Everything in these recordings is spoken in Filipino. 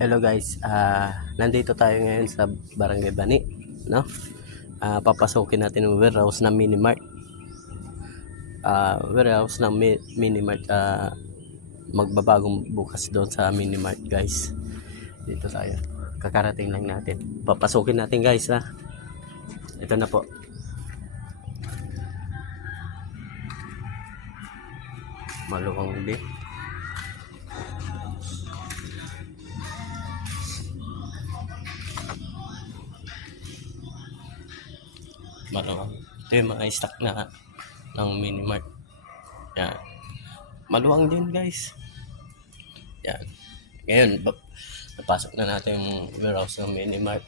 Hello guys, nandito tayo ngayon sa Barangay Bani, no? Papasukin natin yung warehouse ng Minimart. Warehouse ng Minimart, magbabagong bukas doon sa Minimart guys. Dito tayo, kakarating lang natin. Papasukin natin guys ha. Ito na po. Maluwang ulit. Maluwang. Ito yung mga stock na ng Minimart. Yan. Maluwang din guys. Yan. Ngayon, napasok na natin yung warehouse ng Minimart.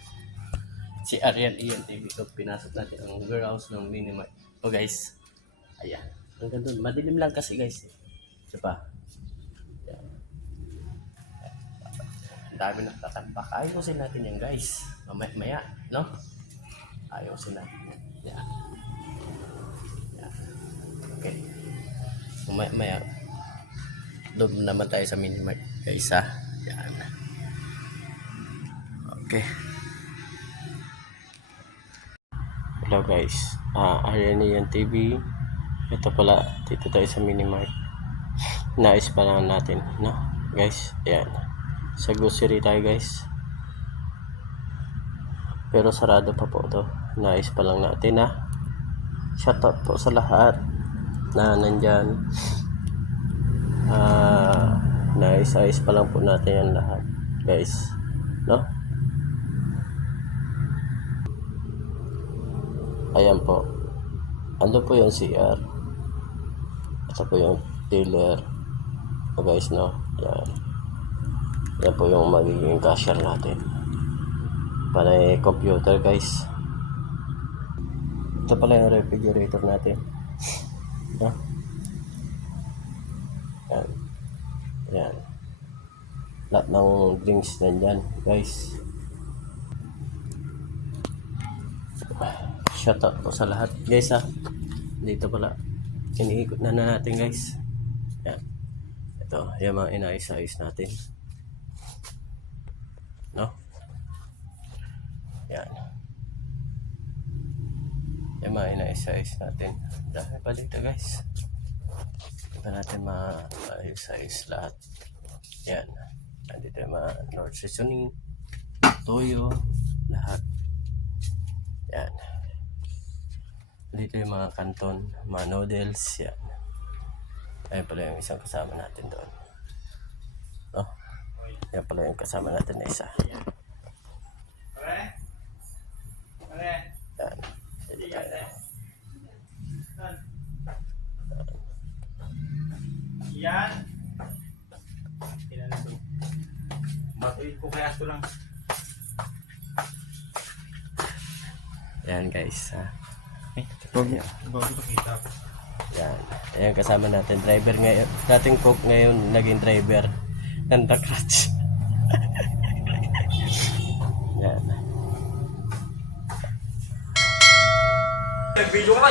Si Ariel Ian TV ko, pinasok natin ang warehouse ng Minimart. O guys, ayan. Hanggang doon. Madilim lang kasi guys. Ito pa. Yan. Ang dami nagtatampak. Ayusin natin yan guys. Mamaya, no? Ayusin natin yan. Yan. Yan. Okay. Mamaya, doon naman tayo sa Minimart guys ha. Yan. Okay. Hello guys. Arianian TV. Ito pala, dito tayo sa Minimart. Nais pa lang natin, no? Guys, yan. Sa grocery tayo guys. Pero sarado pa po to. Nais pa lang natin ha. Shoutout po sa lahat na nandyan. Nais pa lang po natin yan lahat guys, no? Ayan po. Ando po yung CR. Ito po yung dealer. Guys, no? Yan. Yan po yung magiging cashier natin. Panay computer guys. Ito pala yung refrigerator natin. No? Yan. Yan. Lahat ng drinks nandyan guys. Shoutout po sa lahat guys ha. Dito pala iniikot na natin guys. Yan. Ito yung mga inayos-ayos natin, no? Yan. Yung mga inayos-ayos natin. Dahil pa dito guys. Ito natin maayos-ayos lahat. Yan. Nandito yung mga Lord seasoning, toyo, lahat. Yan. Dito yung mga kanton, mga noodles. Yan. Ayan pala yung isang kasama natin doon. Oh. Yan pala yung kasama natin na isa. Yan. Yan. Batuin ko kaya ito lang. Yan guys ha. Bago kita. Yan. Ayan kasama natin driver ngayon. Dating cook ngayon naging driver. Nanda clutch. Yan. Video ka